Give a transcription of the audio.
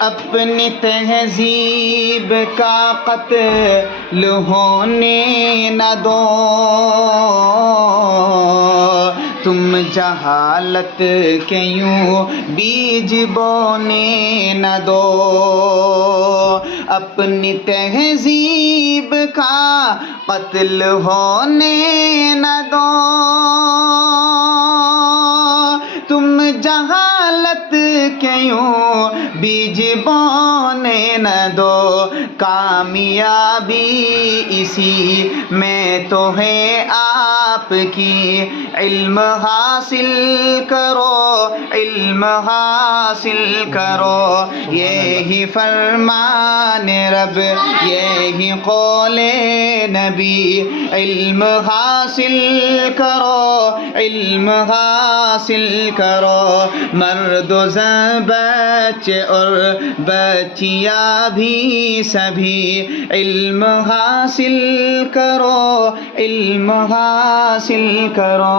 اپنی تہذیب کا قتل ہونے نہ دو، تم جہالت کے یوں بیج بونے نہ دو، اپنی تہذیب کا قتل ہونے نہ دو، تم جہالت کے یوں بیج بونے نہ دو، کامیابی اسی میں تو ہے آپ کی، علم حاصل کرو، علم حاصل کرو، یہی فرمان رب، یہی قول نبی، علم حاصل کرو، علم حاصل کرو، مرد و زن، بچے اور بچیاں بھی سبھی، علم حاصل کرو، علم حاصل کرو۔